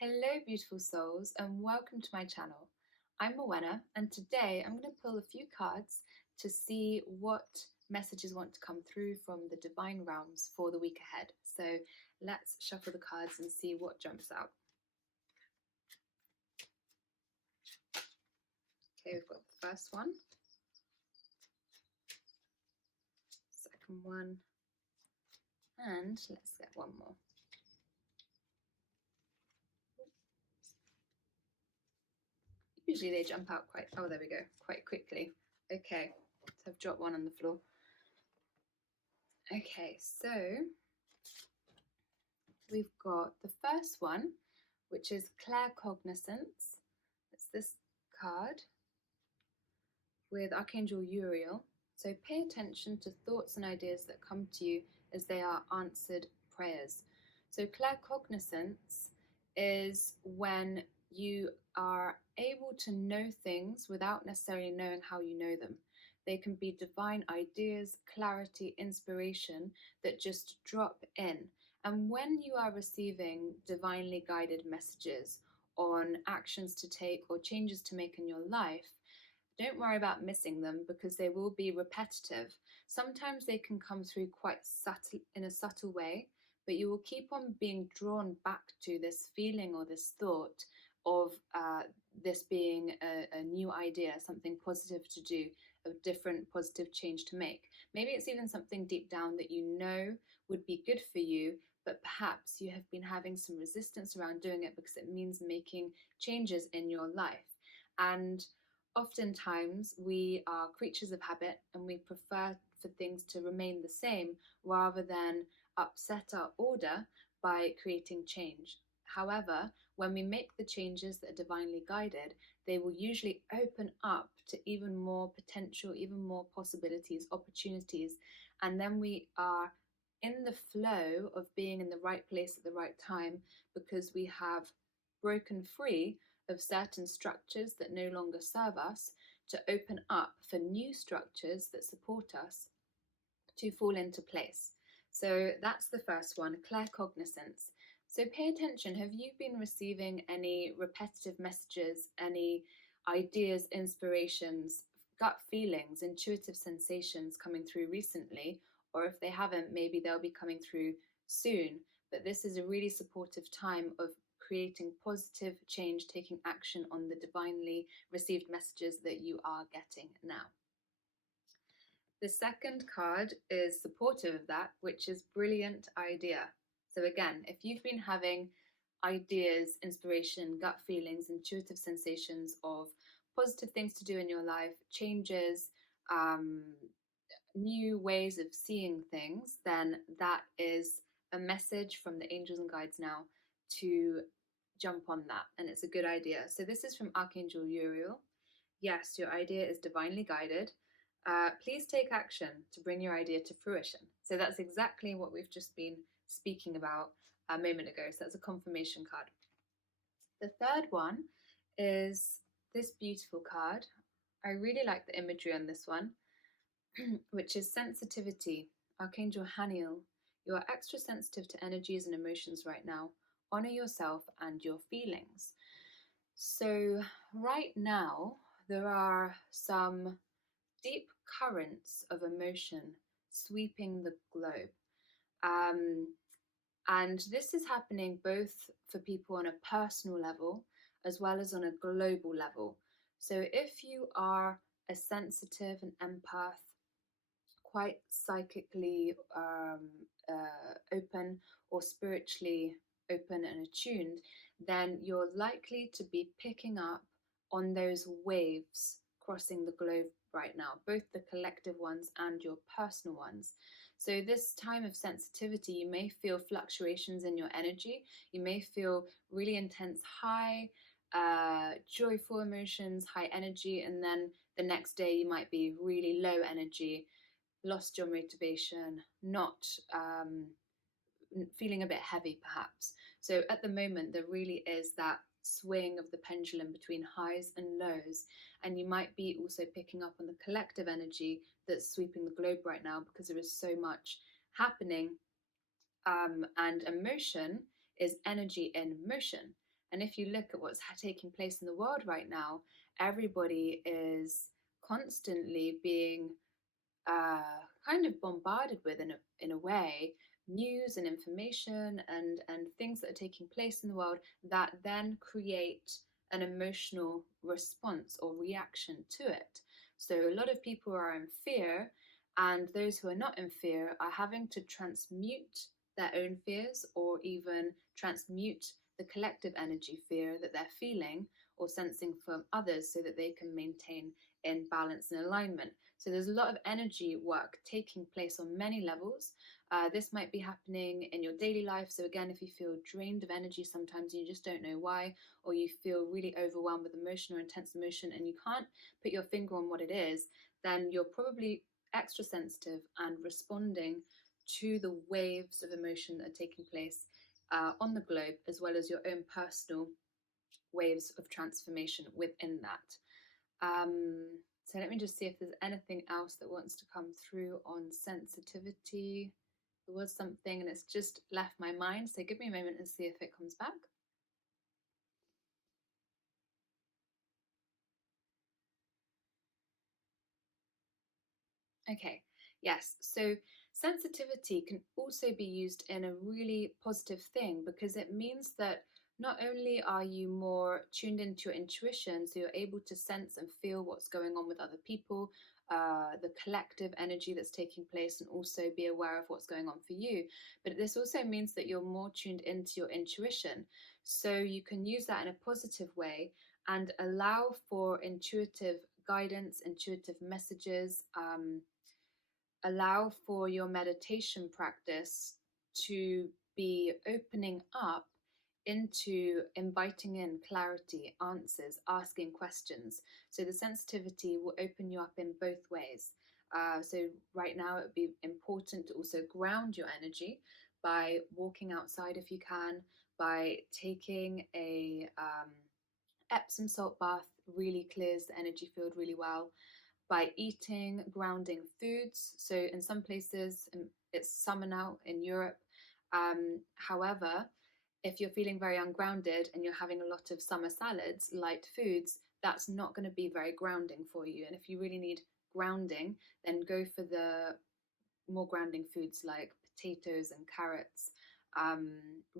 Hello, beautiful souls, and welcome to my channel. I'm Morwenna, and today I'm going to pull a few cards to see what messages want to come through from the divine realms for the week ahead. So let's shuffle the cards and see what jumps out. Okay, we've got the first one, second one, and let's get one more. Usually they jump out there we go, quite quickly. Okay, so I've dropped one on the floor. Okay, so we've got the first one, which is claircognizance. It's this card with Archangel Uriel. So pay attention to thoughts and ideas that come to you as they are answered prayers. So claircognizance is when you are able to know things without necessarily knowing how you know them. They can be divine ideas, clarity, inspiration that just drop in. And when you are receiving divinely guided messages on actions to take or changes to make in your life, don't worry about missing them because they will be repetitive. Sometimes they can come through quite subtle, in a subtle way, but you will keep on being drawn back to this feeling or this thought of this being a new idea, something positive to do, a different positive change to make. Maybe it's even something deep down that you know would be good for you, but perhaps you have been having some resistance around doing it because it means making changes in your life. And oftentimes we are creatures of habit and we prefer for things to remain the same rather than upset our order by creating change. However, when we make the changes that are divinely guided, they will usually open up to even more potential, even more possibilities, opportunities, and then we are in the flow of being in the right place at the right time because we have broken free of certain structures that no longer serve us to open up for new structures that support us to fall into place. So that's the first one, claircognizance. So pay attention. Have you been receiving any repetitive messages, any ideas, inspirations, gut feelings, intuitive sensations coming through recently? Or if they haven't, maybe they'll be coming through soon. But this is a really supportive time of creating positive change, taking action on the divinely received messages that you are getting now. The second card is supportive of that, which is brilliant idea. So again, if you've been having ideas, inspiration, gut feelings, intuitive sensations of positive things to do in your life, changes, new ways of seeing things, then that is a message from the angels and guides now to jump on that, and it's a good idea. So this is from Archangel Uriel. Yes, your idea is divinely guided. Please take action to bring your idea to fruition. So that's exactly what we've just been speaking about a moment ago. So that's a confirmation card. The third one is this beautiful card. I really like the imagery on this one, which is sensitivity. Archangel Haniel, you are extra sensitive to energies and emotions right now. Honor yourself and your feelings. So right now, there are some deep currents of emotion sweeping the globe. And this is happening both for people on a personal level as well as on a global level. So if you are a sensitive and empath, quite psychically open or spiritually open and attuned, then you're likely to be picking up on those waves crossing the globe right now, both the collective ones and your personal ones. So this time of sensitivity, you may feel fluctuations in your energy. You may feel really intense high, joyful emotions, high energy, and then the next day you might be really low energy, lost your motivation, not feeling a bit heavy perhaps. So at the moment there really is that swing of the pendulum between highs and lows, and you might be also picking up on the collective energy that's sweeping the globe right now because there is so much happening, and emotion is energy in motion. And if you look at what's taking place in the world right now, everybody is constantly being kind of bombarded with, in a way, news and information and things that are taking place in the world that then create an emotional response or reaction to it. So a lot of people are in fear, and those who are not in fear are having to transmute their own fears, or even transmute the collective energy fear that they're feeling or sensing from others, so that they can maintain in balance and alignment. So there's a lot of energy work taking place on many levels. This might be happening in your daily life. So again, if you feel drained of energy sometimes, you just don't know why, or you feel really overwhelmed with emotion or intense emotion and you can't put your finger on what it is, then you're probably extra sensitive and responding to the waves of emotion that are taking place on the globe, as well as your own personal waves of transformation within that. So let me just see if there's anything else that wants to come through on sensitivity. There was something and it's just left my mind, so give me a moment and see if it comes back. Okay, yes, so sensitivity can also be used in a really positive thing, because it means that not only are you more tuned into your intuition, so you're able to sense and feel what's going on with other people, the collective energy that's taking place, and also be aware of what's going on for you. But this also means that you're more tuned into your intuition. So you can use that in a positive way and allow for intuitive guidance, intuitive messages. Allow for your meditation practice to be opening up into inviting in clarity, answers, asking questions. So the sensitivity will open you up in both ways. So right now it would be important to also ground your energy by walking outside if you can, by taking a Epsom salt bath. Really clears the energy field really well, by eating grounding foods. So in some places, it's summer now in Europe. However, if you're feeling very ungrounded and you're having a lot of summer salads, light foods, that's not going to be very grounding for you. And if you really need grounding, then go for the more grounding foods like potatoes and carrots.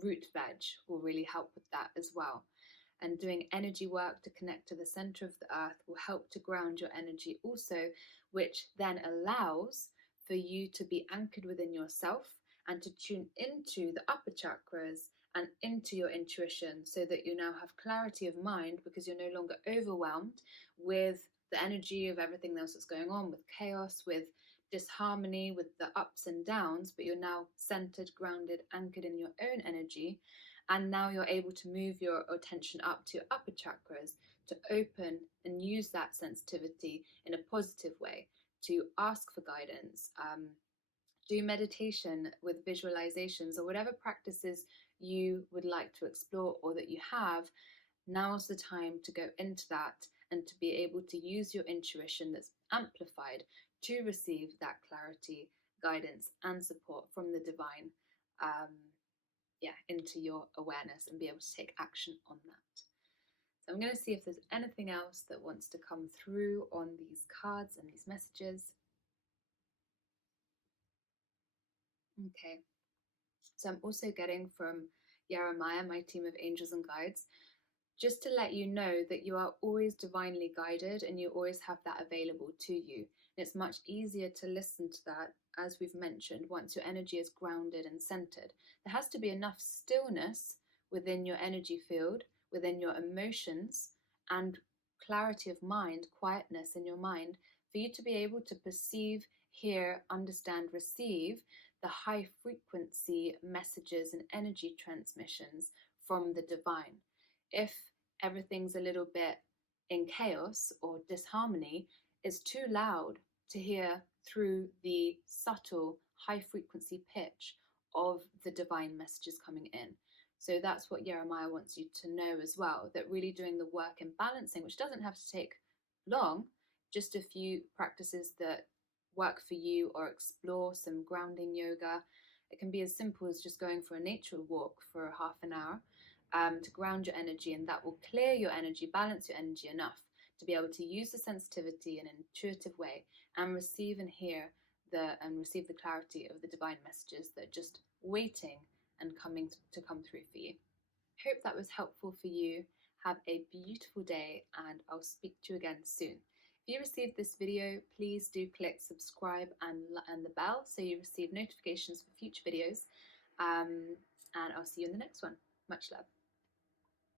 Root veg will really help with that as well. And doing energy work to connect to the center of the earth will help to ground your energy also, which then allows for you to be anchored within yourself and to tune into the upper chakras and into your intuition, so that you now have clarity of mind, because you're no longer overwhelmed with the energy of everything else that's going on, with chaos, with disharmony, with the ups and downs, but you're now centered, grounded, anchored in your own energy. And now you're able to move your attention up to your upper chakras to open and use that sensitivity in a positive way, to ask for guidance, do meditation with visualizations, or whatever practices you would like to explore or that you have. Now's the time to go into that and to be able to use your intuition that's amplified to receive that clarity, guidance, and support from the divine. Into your awareness and be able to take action on that. So I'm going to see if there's anything else that wants to come through on these cards and these messages. Okay, so I'm also getting from Yeremaia, my team of angels and guides, just to let you know that you are always divinely guided and you always have that available to you. And it's much easier to listen to that, as we've mentioned, once your energy is grounded and centered. There has to be enough stillness within your energy field, within your emotions, and clarity of mind, quietness in your mind, for you to be able to perceive, hear, understand, receive the high frequency messages and energy transmissions from the divine. If everything's a little bit in chaos or disharmony, it's too loud to hear through the subtle high frequency pitch of the divine messages coming in. So that's what Yeremiah wants you to know as well, that really doing the work in balancing, which doesn't have to take long, just a few practices that work for you, or explore some grounding yoga. It can be as simple as just going for a nature walk for half an hour. to ground your energy, and that will clear your energy, balance your energy enough to be able to use the sensitivity in an intuitive way and receive and hear receive the clarity of the divine messages that are just waiting and coming to come through for you. Hope that was helpful for you. Have a beautiful day, and I'll speak to you again soon. If you received this video, please do click subscribe and the bell so you receive notifications for future videos. And I'll see you in the next one. Much love.